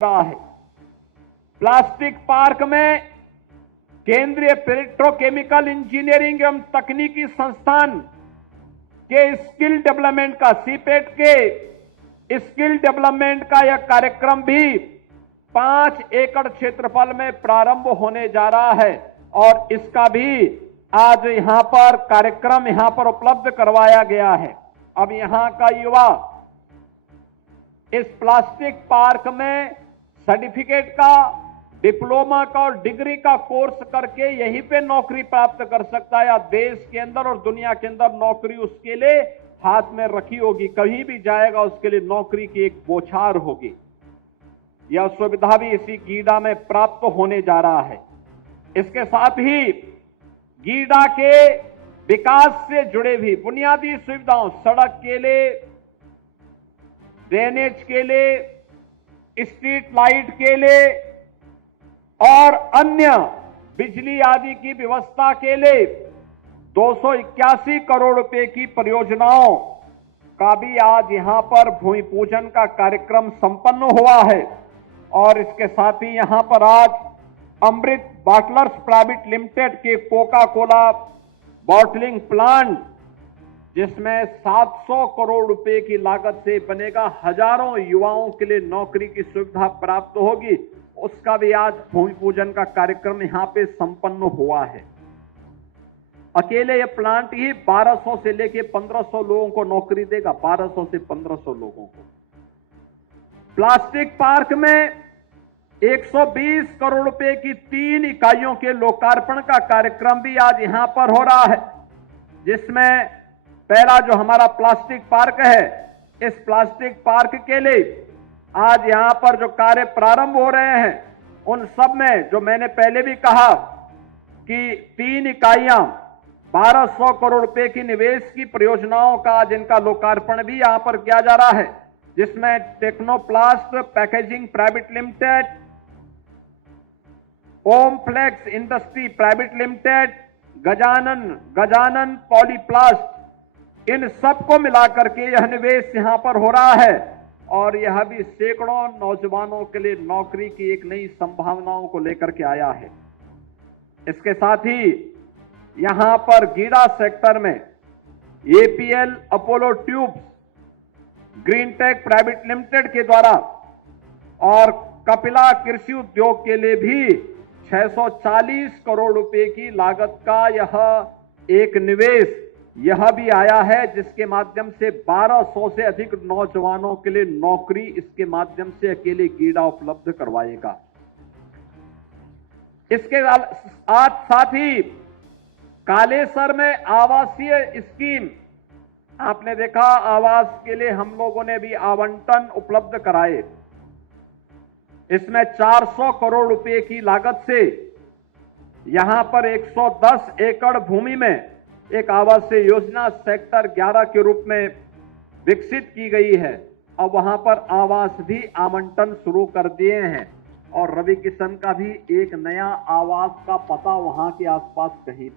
रहा है। Plastic park में केंद्रीय पेट्रोकेमिकल इंजीनियरिंग एवं तकनीकी संस्थान के स्किल डेवलपमेंट का सीपेट के स्किल डेवलपमेंट का यह कार्यक्रम भी 5 एकड़ क्षेत्रफल में प्रारंभ होने जा रहा है और इसका भी आज यहां पर कार्यक्रम यहां पर उपलब्ध करवाया गया है। अब यहां का युवा इस प्लास्टिक पार्क में सर्टिफिकेट का, डिप्लोमा का और डिग्री का कोर्स करके यहीं पे नौकरी प्राप्त कर सकता है या देश के अंदर और दुनिया के अंदर नौकरी उसके लिए हाथ में रखी होगी। कहीं भी जाएगा उसके लिए नौकरी की एक बौछार होगी। यह सुविधा भी इसी गीडा में प्राप्त होने जा रहा है। इसके साथ ही गीडा के विकास से जुड़े भी बुनियादी सुविधाओं, सड़क के लिए, ड्रेनेज के लिए, स्ट्रीट लाइट के लिए और अन्य बिजली आदि की व्यवस्था के लिए 281 करोड़ रुपए की परियोजनाओं का भी आज यहां पर भूमि पूजन का कार्यक्रम संपन्न हुआ है। और इसके साथ ही यहां पर आज अमृत बॉटलर्स प्राइवेट लिमिटेड के कोका कोला बॉटलिंग प्लांट, जिसमें 700 करोड़ रुपए की लागत से बनेगा, हजारों युवाओं के लिए नौकरी की सुविधा प्राप्त होगी, उसका भी आज भूमि पूजन का कार्यक्रम यहां पे संपन्न हुआ है। अकेले यह प्लांट ही 1200 से लेके 1500 लोगों को नौकरी देगा, 1200 से 1500 लोगों को। प्लास्टिक पार्क में 120 करोड़ रुपए की 3 इकाइयों के लोकार्पण का कार्यक्रम भी आज यहां पर हो रहा है, जिसमें पहला जो हमारा प्लास्टिक पार्क है, इस प्लास्टिक पार्क के लिए आज यहां पर जो कार्य प्रारंभ हो रहे हैं, उन सब में जो मैंने पहले भी कहा कि 3 इकाइयां 1200 करोड़ रुपए की निवेश की परियोजनाओं का आज इनका लोकार्पण भी यहां पर किया जा रहा है, जिसमें Technoplast packaging private limited, Omflex industry private limited, Gajanan Polyplast, इन सबको मिलाकर के यह निवेश यहां पर हो रहा है और यह भी सैकड़ों नौजवानों के लिए नौकरी की एक नई संभावनाओं को लेकर के आया है। इसके साथ ही यहां पर गीडा सेक्टर में APL Apollo tubes, Greentech private limited के द्वारा और कपिला कृषि उद्योग के लिए भी 640 करोड़ रुपए की लागत का यह एक निवेश यह भी आया है, जिसके माध्यम से 1200 से अधिक नौजवानों के लिए नौकरी इसके माध्यम से अकेले गीडा उपलब्ध करवाएगा। इसके साथ ही कालेसर में आवासीय स्कीम, आपने देखा आवास के लिए हम लोगों ने भी आवंटन उपलब्ध कराए। इसमें 400 करोड़ रुपए की लागत से यहां पर 110 एकड़ भूमि में एक आवासीय योजना सेक्टर 11 के रूप में विकसित की गई है। अब वहां पर आवास भी आवंटन शुरू कर दिए हैं और रवि किशन का भी एक नया आवास का पता वहां के आसपास कहीं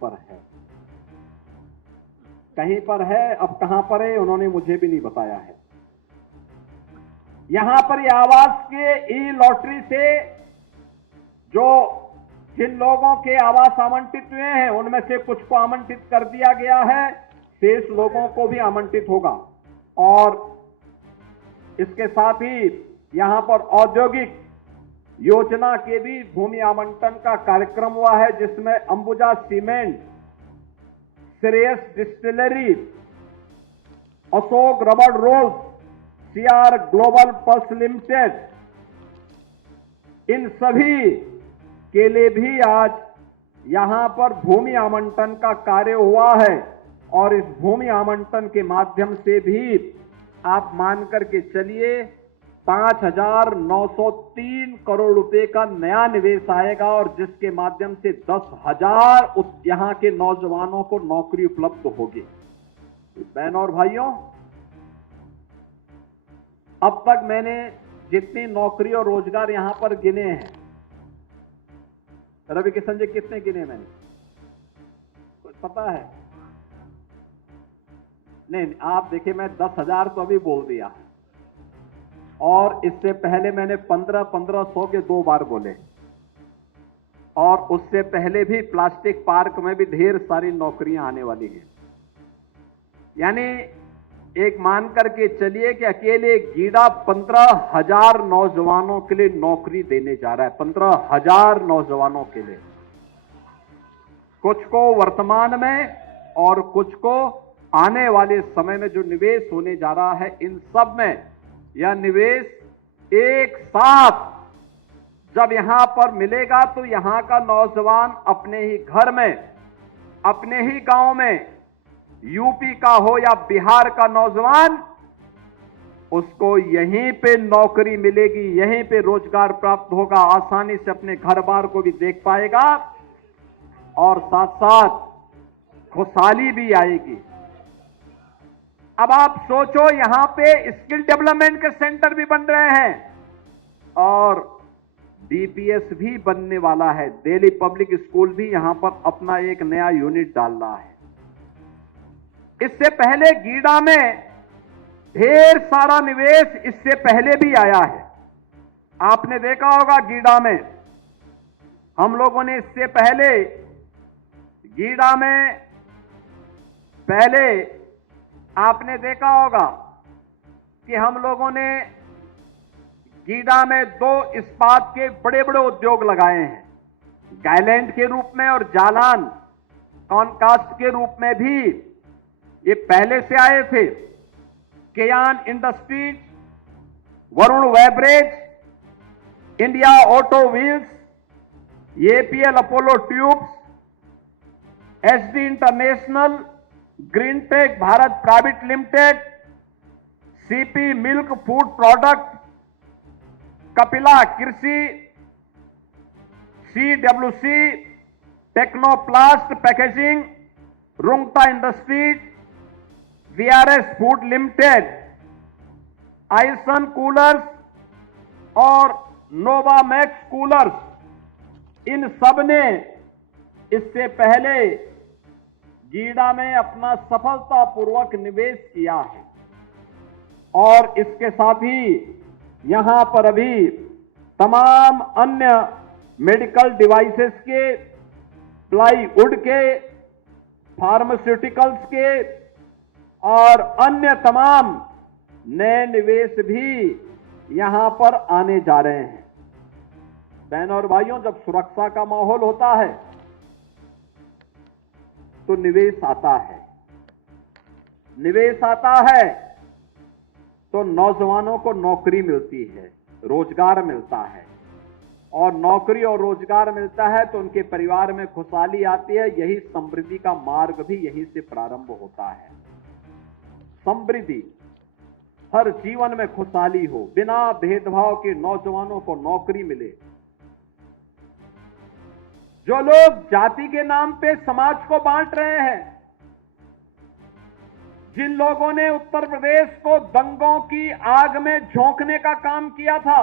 पर है, अब कहां पर है उन्होंने मुझे भी नहीं बताया है। यहां पर यह आवास के ई लॉटरी से जो जिन लोगों के आवास आवंटित हुए हैं उनमें से कुछ को आवंटित कर दिया गया है, शेष लोगों को भी आवंटित होगा। और इसके साथ ही यहां पर औद्योगिक योजना के भी भूमि आवंटन का कार्यक्रम हुआ है, जिसमें Ambuja cement, Shreyas distillery, Ashok rubber rolls, CR global pulse limited, इन सभी के लिए भी आज यहां पर भूमि आवंटन का कार्य हुआ है। और इस भूमि आवंटन के माध्यम से भी आप मान करके चलिए 5,903 करोड़ रुपए का नया निवेश आएगा और जिसके माध्यम से 10,000 यहां के नौजवानों को नौकरी उपलब्ध होगी। बहनों और भाइयों, अब तक मैंने जितनी नौकरी और रोजगार यहां पर गिने हैं, रवि किशन जी कितने गिने मैंने, कुछ पता है? नहीं, आप देखिए मैं 10,000 तो अभी बोल दिया और इससे पहले मैंने 1500 के 2 बार बोले, और उससे पहले भी प्लास्टिक पार्क में भी ढेर सारी नौकरियां आने वाली हैं। यानी एक मान करके चलिए कि अकेले गीडा 15,000 नौजवानों के लिए नौकरी देने जा रहा है। 15,000 नौजवानों के लिए, कुछ को वर्तमान में और कुछ को आने वाले समय में जो निवेश होने जा रहा है, इन सब में यह निवेश एक साथ जब यहां पर मिलेगा तो यहां का नौजवान अपने ही घर में, अपने ही गांव में, यूपी का हो या बिहार का नौजवान, उसको यहीं पे नौकरी मिलेगी, यहीं पे रोजगार प्राप्त होगा, आसानी से अपने घर बार को भी देख पाएगा और साथ साथ खुशहाली भी आएगी। अब आप सोचो, यहां पे स्किल डेवलपमेंट के सेंटर भी बन रहे हैं और डीपीएस भी बनने वाला है। दिल्ली पब्लिक स्कूल भी यहां पर अपना एक नया यूनिट डाल रहा है। इससे पहले गीडा में ढेर सारा निवेश इससे पहले भी आया है। आपने देखा होगा गीडा में हम लोगों ने इससे पहले गीडा में पहले आपने देखा होगा कि हम लोगों ने गीडा में 2 इस्पात के बड़े बड़े उद्योग लगाए हैं, गायलैंड के रूप में और जालान कॉनकास्ट के रूप में भी। ये पहले से आए थे। Kayan industries, Varun beverage, India auto wheels, APL Apollo tubes, SD international, Greentech Bharat private limited, CP milk food product, Kapila Krishi, CWC, Technoplast packaging, Rungta industries, VRS food limited, आइसन कूलर्स और नोवामैक्स कूलर्स, इन सब ने इससे पहले गीडा में अपना सफलतापूर्वक निवेश किया है। और इसके साथ ही यहां पर अभी तमाम अन्य मेडिकल डिवाइसेस के, प्लाईवुड के, फार्मास्यूटिकल्स के और अन्य तमाम नए निवेश भी यहां पर आने जा रहे हैं। बहनों और भाइयों, जब सुरक्षा का माहौल होता है तो निवेश आता है। निवेश आता है तो नौजवानों को नौकरी मिलती है, रोजगार मिलता है, और नौकरी और रोजगार मिलता है तो उनके परिवार में खुशहाली आती है। यही समृद्धि का मार्ग भी यहीं से प्रारंभ होता है। समृद्धि, हर जीवन में खुशहाली हो, बिना भेदभाव के नौजवानों को नौकरी मिले। जो लोग जाति के नाम पे समाज को बांट रहे हैं, जिन लोगों ने उत्तर प्रदेश को दंगों की आग में झोंकने का काम किया था,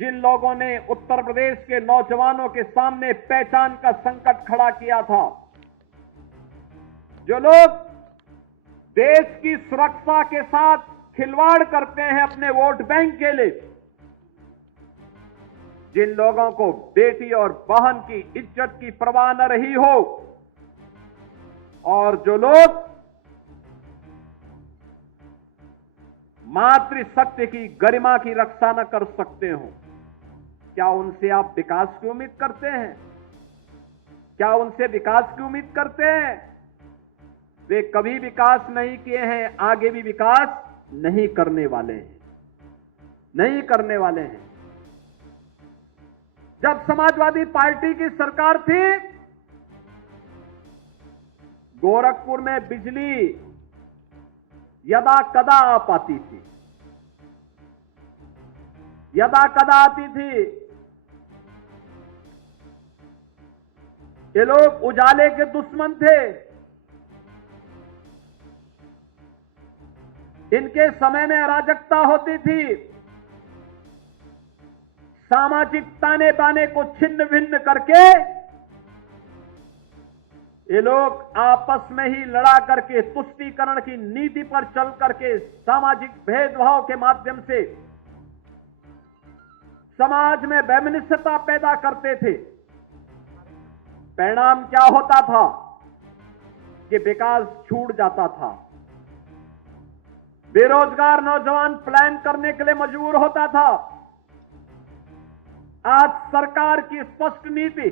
जिन लोगों ने उत्तर प्रदेश के नौजवानों के सामने पहचान का संकट खड़ा किया था, जो लोग देश की सुरक्षा के साथ खिलवाड़ करते हैं अपने वोट बैंक के लिए, जिन लोगों को बेटी और बहन की इज्जत की परवाह न रही हो, और जो लोग मातृशक्ति की गरिमा की रक्षा न कर सकते हो, क्या उनसे आप विकास की उम्मीद करते हैं? क्या उनसे विकास की उम्मीद करते हैं? वे कभी विकास नहीं किए हैं, आगे भी विकास नहीं करने वाले हैं, नहीं करने वाले हैं। जब समाजवादी पार्टी की सरकार थी, गोरखपुर में बिजली यदा कदा आ पाती थी, यदा कदा आती थी। ये लोग उजाले के दुश्मन थे। इनके समय में अराजकता होती थी, सामाजिक ताने बाने को छिन्न भिन्न करके ये लोग आपस में ही लड़ा करके तुष्टीकरण की नीति पर चल करके सामाजिक भेदभाव के माध्यम से समाज में वैमनस्यता पैदा करते थे। परिणाम क्या होता था कि विकास छूट जाता था। बेरोजगार नौजवान प्लान करने के लिए मजबूर होता था। आज सरकार की स्पष्ट नीति